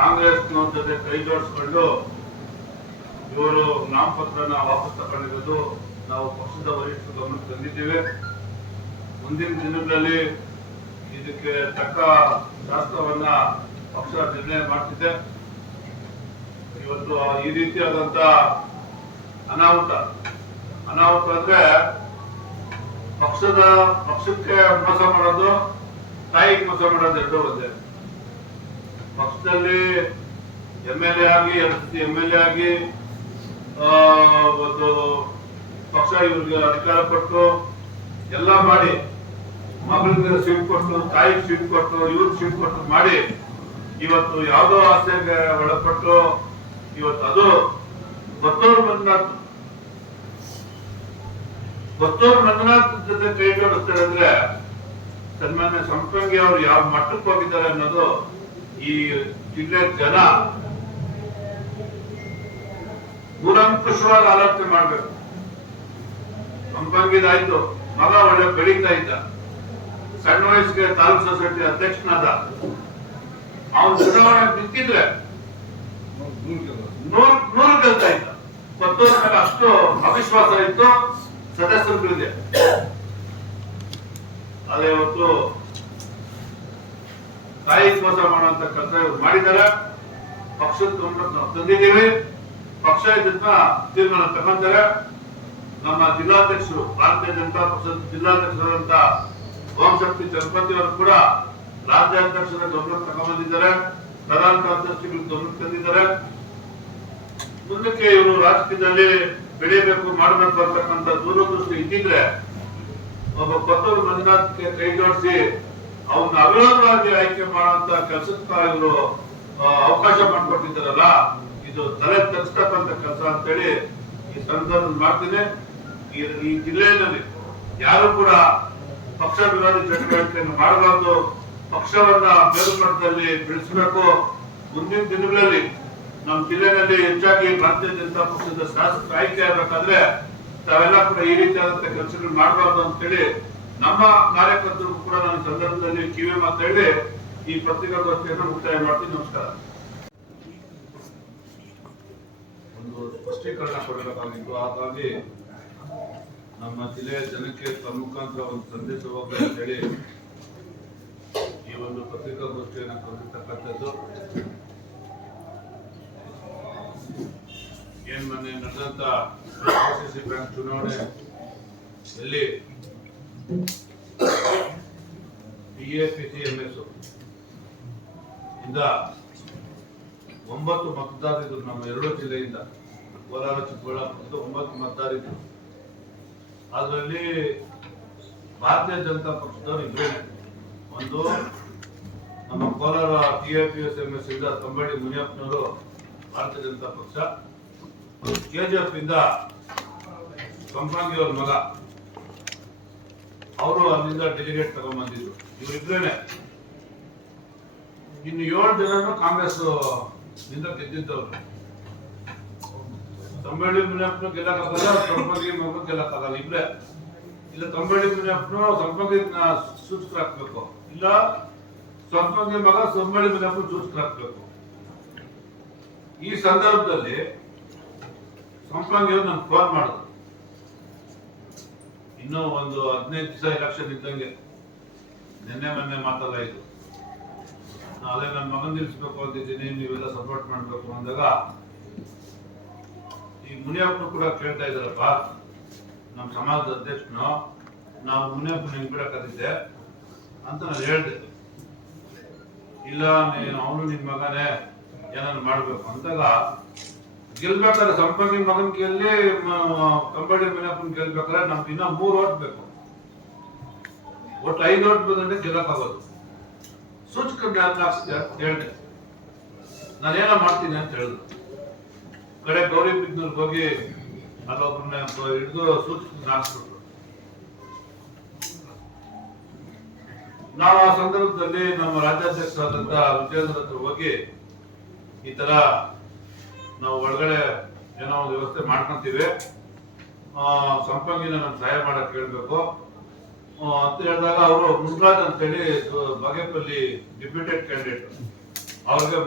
ಕಾಂಗ್ರೆಸ್ನವ್ರ ಜೊತೆ ಕೈ ಜೋಡಿಸ್ಕೊಂಡು ಇವರು ನಾಮಪತ್ರನ ವಾಪಸ್ ತಗೊಂಡಿರೋದು ನಾವು ಪಕ್ಷದ ವರಿಷ್ಠರ ಗಮನಕ್ಕೆ ತಂದಿದ್ದೇವೆ. ಮುಂದಿನ ದಿನಗಳಲ್ಲಿ ಇದಕ್ಕೆ ತಕ್ಕ ಶಾಸ್ತ್ರವನ್ನ ಪಕ್ಷ ನಿರ್ಣಯ ಮಾಡ್ತಿದೆ. ಇವತ್ತು ಈ ರೀತಿಯಾದಂತ ಅನಾಹುತ ಅಂದ್ರೆ ಪಕ್ಷಕ್ಕೆ ಮೋಸ ಮಾಡೋದು, ತಾಯಿಗೆ ಮೋಸ ಮಾಡೋದು ಎರಡೂ ಒಂದೇ. ಪಕ್ಷದಲ್ಲಿ MLA ಆಗಿ MLA ಆಗಿ ಒಂದು ಪಕ್ಷ ಇವ್ರಿಗೆ ಅಧಿಕಾರ ಕೊಟ್ಟು ಎಲ್ಲ ಮಾಡಿ, ಮಗಳಿಗೆ ಸೀಟ್ ಕೊಟ್ಟು, ತಾಯಿಗೆ ಸೀಟ್ ಕೊಟ್ಟು, ಇವ್ರಿಗೆ ಸೀಟ್ ಕೊಟ್ಟು ಮಾಡಿ ಇವತ್ತು ಯಾವುದೋ ಆಸೆಗೆ ಒಳಪಟ್ಟು ಇವತ್ತು ಅದು ಮತ್ತೂರು ಮಂಜುನಾಥ್ ಜೊತೆ ಕೈ ಜೋಡಿಸ್ತಾರೆ ಅಂದ್ರೆ ಸನ್ಮಾನ್ಯ ಸಂಪಂಗಿ ಅವರು ಯಾವ ಮಟ್ಟಕ್ಕೆ ಹೋಗಿದ್ದಾರೆ ಅನ್ನೋದು ಈ ಜಿಲ್ಲೆ ಜನ ಕೂಲಂಕುಷವಾಗಿ ಆಲೋಚನೆ ಮಾಡ್ಬೇಕು. ಸಂಪಂಗಿದಾಯ್ತು, ಮಗ ಒಳ್ಳೆ ಬೆಳೀತಾ ಇದ್ದ, ಸಣ್ಣ ವಯಸ್ಸಿಗೆ ತಾಲೂಕ್ ಸೊಸೈಟಿ ಅಧ್ಯಕ್ಷನಾದ. ಅವನು ಚುನಾವಣೆ ನಿಂತಿದ್ರೆ 100 ಗೆಲ್ತಾ ಇದ್ದ. ಮತ್ತೊಂದು ಮೇಲೆ ಅಷ್ಟು ಅವಿಶ್ವಾಸ ಇತ್ತು ಸದಸ್ಯರಿಗೆ. ಅದೇ ಇವತ್ತು ತಾಯಿ ಮೋಸ ಮಾಡುವಂತ ಕೆಲಸ ಮಾಡಿದ್ದಾರೆ. ಪಕ್ಷದ ತಂದಿದ್ದೀವಿ, ಪಕ್ಷ ಇದನ್ನ ತೀರ್ಮಾನ ತಗೊಂತಾರೆ. ನಮ್ಮ ಜಿಲ್ಲಾಧ್ಯಕ್ಷರು, ಭಾರತೀಯ ಜನತಾ ಪಕ್ಷದ ಜಿಲ್ಲಾಧ್ಯಕ್ಷರಾದಂತ ಓಂಶಕ್ತಿ ಚಲಪತಿ ಅವರು ಕೂಡ ರಾಜ್ಯಾಧ್ಯಕ್ಷರ ಗಮನಕ್ಕೆ ತಗೊಂಡ್ಬಂದಿದ್ದಾರೆ, ಪ್ರಧಾನ ಕಾರ್ಯದರ್ಶಿಗಳು ಗಮನಕ್ಕೆ ತಂದಿದ್ದಾರೆ. ಮುಂದಕ್ಕೆ ಇವರು ರಾಜಕೀಯದಲ್ಲಿ ಬೆಳೆಯಬೇಕು, ಮಾಡಬೇಕು ಅಂತಕ್ಕಂಥ ದೂರದೃಷ್ಟಿ ಇದ್ದಿದ್ರೆ ಒಬ್ಬ ಕೊತ್ತೂರು ಮಂಜುನಾಥ್ಗೆ ಕೈ ಜೋಡಿಸಿ ಅವನ್ನ ಅವಿರೋಧವಾಗಿ ಆಯ್ಕೆ ಮಾಡುವಂತ ಕೆಲಸಕ್ಕೆ ಇವರು ಅವಕಾಶ ಮಾಡಿಕೊಟ್ಟಿದ್ದಾರಲ್ಲ, ಇದು ತಲೆ ತಗ್ಸ್ತಕ್ಕಂಥ ಕೆಲಸ ಅಂತೇಳಿ ಈ ಸಂದರ್ಭದಲ್ಲಿ ಮಾಡ್ತೀನಿ. ಈ ಜಿಲ್ಲೆಯಲ್ಲಿ ಯಾರು ಕೂಡ ಪಕ್ಷ ವಿರೋಧಿ ಚಟುವಟಿಕೆಯನ್ನು ಮಾಡಬಾರ್ದು, ಪಕ್ಷವನ್ನ ಮೇಲ್ಮಟ್ಟದಲ್ಲಿ ಬೆಳೆಸಬೇಕು. ಮುಂದಿನ ದಿನಗಳಲ್ಲಿ ನಮ್ಮ ಜಿಲ್ಲೆಯಲ್ಲಿ ಹೆಚ್ಚಾಗಿ ಭಾರತೀಯ ಜನತಾ ಪಕ್ಷದ ಶಾಸಕರು ಆಯ್ಕೆ ಆಗಬೇಕಾದ್ರೆ ತಾವೆಲ್ಲ ಕೂಡ ಈ ರೀತಿಯಾದಂತ ಕೆಲಸಗಳು ಮಾಡಬಾರ್ದು ಅಂತೇಳಿ ನಮ್ಮ ಕಾರ್ಯಕರ್ತರು ಕೂಡ ನಾನು ಸಂದರ್ಭದಲ್ಲಿ ಕಿವಿ ಮಾತಾಡಿ ಈ ಪತ್ರಿಕಾಗೋಷ್ಠಿಯನ್ನು ಮುಕ್ತಾಯ ಮಾಡ್ತೀನಿ. ನಮಸ್ಕಾರ. ಒಂದು ಸ್ಪಷ್ಟೀಕರಣ ಕೊಡಬೇಕಾಗಿತ್ತು, ಹಾಗಾಗಿ ನಮ್ಮ ಜಿಲ್ಲೆಯ ಜನಕ್ಕೆ ಮುಖಾಂತರ ಒಂದು ಸಂದೇಶ ಹೋಗಬೇಕು ಅಂತ ಹೇಳಿ ಈ ಒಂದು ಪತ್ರಿಕಾಗೋಷ್ಠಿಯನ್ನು ಕರೆದಿರ್ತಕ್ಕಂಥದ್ದು. ಏನ್ ಮೊನ್ನೆ ನಡೆದಂತ ICICI ಬ್ಯಾಂಕ್ ಚುನಾವಣೆಯಲ್ಲಿ PAPCMS ಇಂದ 9 ಮತದಾರರು ನಮ್ಮ 2 ಜಿಲ್ಲೆಯಿಂದ, ಕೋಲಾರ ಚಿಕ್ಕಬಳ್ಳಾಪುರದ 9 ಮತದಾರರು. ಅದರಲ್ಲಿ ಭಾರತೀಯ ಜನತಾ ಪಕ್ಷದವರು ಇಬ್ಬರೇ. ಒಂದು ನಮ್ಮ ಕೋಲಾರ PAPCMS ಇಂದ ತಂಬಡಿ ಮುನಿಯಪ್ಪನವರು ಭಾರತೀಯ ಜನತಾ ಪಕ್ಷ, KGF ಇಂದ ಸಂಪಂಗಿ ಅವ್ರ ಮಗ, ಅವರು ಅಲ್ಲಿಂದ ಡೆಲಿಗೇಟ್ ತಗೊಂಡ್ಬಂದಿದ್ರು. ಇವರಿಬ್ರೇನೆ. ಇನ್ನು 7 ಜನನು ಕಾಂಗ್ರೆಸ್ ನಿಂದ ಗೆದ್ದಿದ್ದವರು. ತಂಬಡಿ ಮುನಿಯಪ್ಪನು ಗೆಲ್ಲಕ್ಕಾಗಲ್ಲ, ಸಂಪಂಗಿ ಮಗ ಗೆಲ್ಲಕ್ಕಾಗಲ್ಲ, ಇಬ್ರೆ. ಇಲ್ಲ ತಂಬಡಿ ಮುನಿಯಪ್ಪನು ಸಂಪಂಗಿ ಸೂಚಕರು ಹಾಕ್ಬೇಕು, ಇಲ್ಲ ಸಂಪಂಗಿ ಮಗ ಸಂಬಳಿ ಮುನಿಯಪ್ಪನ ಸೂಚಕರು ಹಾಕ್ಬೇಕು. ಈ ಸಂದರ್ಭದಲ್ಲಿ ಸಂಪಂಗಿ ಅವರು ನನ್ಗೆ ಫೋನ್ ಮಾಡಿದ್ರು. ಇನ್ನೂ ಒಂದು 15 ದಿವಸ ಎಲೆಕ್ಷನ್ ಇದ್ದಂಗೆ, ಮೊನ್ನೆ ಮಾತಲ್ಲ ಇದು. ಅದೇ ನನ್ನ ಮಗನ್ ನಿಲ್ಲಿಸ್ಬೇಕು ಅಂತಿದ್ದೀನಿ, ನೀವೆಲ್ಲ ಸಪೋರ್ಟ್ ಮಾಡ್ಬೇಕು ಅಂದಾಗ ಈ ಮುನಿಯಪ್ಪನು ಕೂಡ ಕೇಳ್ತಾ ಇದ್ದಾರಪ್ಪ, ನಮ್ಮ ಸಮಾಜದ ಅಧ್ಯಕ್ಷನು, ನಾವು ಮುನಿಯಪ್ಪನ ಹಿಂಗ್ ಬಿಡಕ್ಕಾದಿದ್ದೆ ಅಂತ ನಾನು ಹೇಳ್ದೆ. ಇಲ್ಲ ಅವನು ನಿನ್ ಮಗನೇ ಏನಾದ್ರು ಮಾಡ್ಬೇಕು ಅಂದಾಗ, ಗೆಲ್ಬೇಕಾದ್ರೆ ಸಂಪಂಗಿ ಮಗನ್ ಗೆಲ್ಲಿ, ಕಂಬಡಿ ಮುನಿಯಪ್ಪನ ಗೆಲ್ಬೇಕಾದ್ರೆ ನಮ್ಗೆ ಇನ್ನ 3 ಓಟ್ ಬೇಕು. ಒಟ್ಟು 5 ಓಟ್ ಬಂದ್ರೆ ಗೆಲ್ಲಕ್ಕಾಗೋದು. ಸೂಚಕ ಹೇಳ್ದೆ, ನಾನೇನೋ ಮಾಡ್ತೀನಿ ಅಂತ ಹೇಳಿದ್ರು. ಕಡೆ ಗೌರಿಬಿದ್ನೂರ್ಗೆ ಹೋಗಿ ಅಲ್ಲೊಬ್ಬರನ್ನ ಹಿಡಿದು ಸೂಚಕ ಹಾಕ್ಸ್ಬಿಟ್ರು. ನಾವು ಆ ಸಂದರ್ಭದಲ್ಲಿ ನಮ್ಮ ರಾಜ್ಯಾಧ್ಯಕ್ಷರಾದಂತ ವಿಜಯೇಂದ್ರ ಹತ್ರ ಹೋಗಿ, ಈ ತರ ನಾವು ಒಳಗಡೆ ಏನೋ ಒಂದು ವ್ಯವಸ್ಥೆ ಮಾಡ್ಕೊಂತೀವಿ, ಸಂಪಂಗಿನ ನಮ್ಗೆ ಸಹಾಯ ಮಾಡಕ್ ಹೇಳ್ಬೇಕು ಅಂತ ಹೇಳಿದಾಗ, ಅವರು ಮುನ್ರಾಜ್ ಅಂತೇಳಿ ಬಾಗೇಪಲ್ಲಿ ಡೆಪ್ಯೂಟೆಡ್ ಕ್ಯಾಂಡಿಡೇಟ್, ಅವ್ರಿಗೆ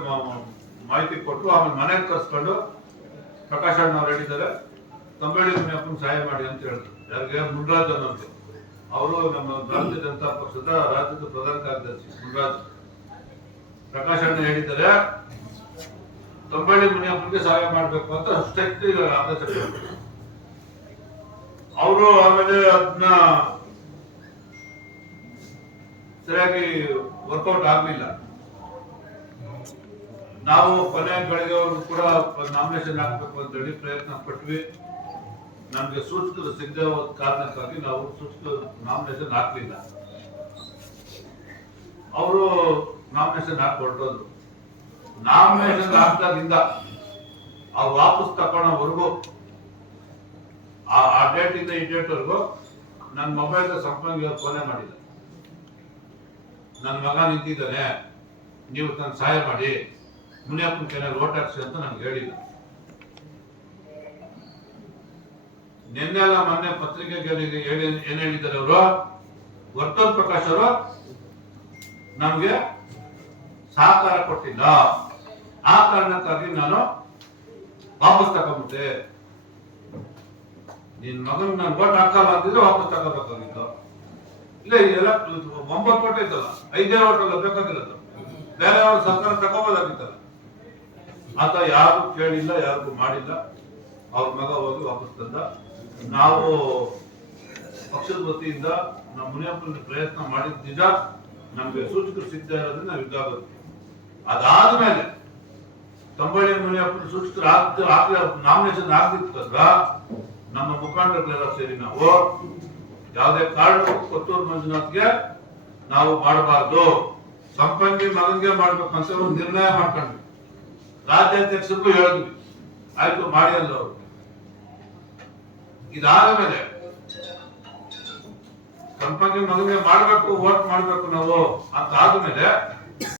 ಮಾಹಿತಿ ಕೊಟ್ಟು ಆಮೇಲೆ ಮನೆಗೆ ಕರ್ಸ್ಕೊಂಡು ಪ್ರಕಾಶ್ ಅಣ್ಣ ಅವ್ರು ಹೇಳಿದ್ದಾರೆ ತಂಬಳ್ಳಿ ಮುನಿಯಪ್ಪನ ಸಹಾಯ ಮಾಡಿ ಅಂತ ಹೇಳಿದ್ರು. ಯಾರಿಗೆ? ಮುನ್ರಾಜ್ ಅನ್ನೋದು. ಅವರು ನಮ್ಮ ಭಾರತೀಯ ಜನತಾ ಪಕ್ಷದ ರಾಜ್ಯದ ಪ್ರಧಾನ ಕಾರ್ಯದರ್ಶಿ ಮುನ್ರಾಜ್. ಪ್ರಕಾಶ್ ಅಣ್ಣ ಹೇಳಿದ್ದಾರೆ ತಂಬಳ್ಳಿ ಮುನಿಯಪ್ಪನಿಗೆ ಸಹಾಯ ಮಾಡಬೇಕು ಅಂತ ಶಕ್ತಿ ಆದೇಶ ಕೊಟ್ಟರು. ಅವರು ಆಮೇಲೆ ಅದನ್ನ ಸರಿಯಾಗಿ ವರ್ಕೌಟ್ ಆಗ್ಲಿಲ್ಲ. ನಾವು ಕೊನೆ ಗಳಿಗೆವರೆಗೂ ಕೂಡ ನಾಮಿನೇಷನ್ ಹಾಕ್ಬೇಕು ಅಂತ ಹೇಳಿ ಪ್ರಯತ್ನ ಪಟ್ವಿ. ನಮ್ಗೆ ಸೂಚಕರು ಸಿಗದೆ ಹೋದ ಕಾರಣಕ್ಕಾಗಿ ನಾವು ಸೂಚಕ ನಾಮಿನೇಷನ್ ಹಾಕ್ಲಿಲ್ಲ. ಅವರು ನಾಮಿನೇಷನ್ ಹಾಕೊಟ್ಟೋದ್ರು. ನಾಮಿನೇಷನ್ ಹಾಕಿದಾಗಿಂದ ಅವ್ರು ವಾಪಸ್ ತಗೊಳ್ಳೋವರೆಗೂ ಆ ಡೇಟ್ ಇಂದ ಈ ಡೇಟ್ ವರೆಗೂ ನನ್ನ ಮೊಬೈಲ್ ಸಂಪರ್ಕ ಫೋನೇ ಮಾಡಿಲ್ಲ. ನನ್ನ ಮಗ ನಿಂತಿದ್ದಾನೆ, ನೀವು ನನ್ನ ಸಹಾಯ ಮಾಡಿ, ಮುನಿಯಪ್ಪನ ಕೈಯಲ್ಲಿ ಓಟ್ ಹಾಕ್ಸಿ ಅಂತ ನನ್ಗೆ ಹೇಳಿಲ್ಲ. ನಿನ್ನೆಲ್ಲ ಮೊನ್ನೆ ಪತ್ರಿಕೆಗಳಿಗೆ ಏನ್ ಹೇಳಿದ್ದಾರೆ ಅವರು, ವರ್ತೂರ್ ಪ್ರಕಾಶ್ ಅವರು ನಮ್ಗೆ ಸಹಕಾರ ಕೊಟ್ಟಿಲ್ಲ, ಆ ಕಾರಣಕ್ಕಾಗಿ ನಾನು ವಾಪಸ್ ತಗೊಂಡ್ಬಿಟ್ಟೆ. ನಿನ್ ಮಗನ್ ನಾನು ಓಟ್ ಹಾಕಲ್ಲ ಅಂತಿದ್ರೆ ವಾಪಸ್ ತಗೋಬೇಕಾಗಿತ್ತು. ಇಲ್ಲ ಎಲ್ಲ 9 ಓಟ್ ಐತಲ್ಲ, 5 ಓಟ್ ಅಲ್ಲ ಬೇಕಾಗಿರೋದು, ಬೇರೆ ಯಾವ ಸರ್ಕಾರ ತಗೋಬೋದಾಗಿತ್ತಲ್ಲ. ಆತ ಯಾರು ಕೇಳಿಲ್ಲ, ಯಾರಿಗೂ ಮಾಡಿಲ್ಲ. ಅವ್ರ ಮಗ ಹೋಗಿ ವಾಪಸ್ ತಂದ. ನಾವು ಪಕ್ಷದ ವತಿಯಿಂದ ನಮ್ಮ ಮುನಿಯಪ್ಪನ ಪ್ರಯತ್ನ ಮಾಡಿದ ನಿಜ, ನಮ್ಗೆ ಸೂಚಕರು ಸಿಗ್ತಾ ಇರೋದ್ರಿಂದ ನಾವು ಇದಾಗುತ್ತೆ. ಅದಾದ್ಮೇಲೆ ತಂಬಳ್ಳಿ ಮುನಿಯಪ್ಪನ ಸೂಚಕರು ನಾಮಿನೇಷನ್ ಆಗ್ತಿತ್ತಂದ್ರ ನಮ್ಮ ಮುಖಂಡರುಗಳೆಲ್ಲ ಸೇರಿ ನಾವು ಯಾವುದೇ ಕಾರಣಕ್ಕೂ ಕೊತ್ತೂರು ಮಂಜುನಾಥ್ಗೆ ನಾವು ಮಾಡಬಾರ್ದು, ಸಂಪಂಗಿ ಮಗನ್ಗೆ ಮಾಡ್ಬೇಕು ಅಂತ ಒಂದು ನಿರ್ಣಯ ಮಾಡ್ಕೊಂಡ್ವಿ. ರಾಜ್ಯಾಧ್ಯಕ್ಷರಿಗೂ ಹೇಳಿದ್ವಿ, ಆಯ್ತು ಮಾಡಿ ಅಲ್ಲ ಅವರು. ಇದಾದ ಮೇಲೆ ಸಂಪಂಗಿ ಮಗನ್ಗೆ ಮಾಡ್ಬೇಕು, ವೋಟ್ ಮಾಡ್ಬೇಕು ನಾವು ಅಂತ ಆದ್ಮೇಲೆ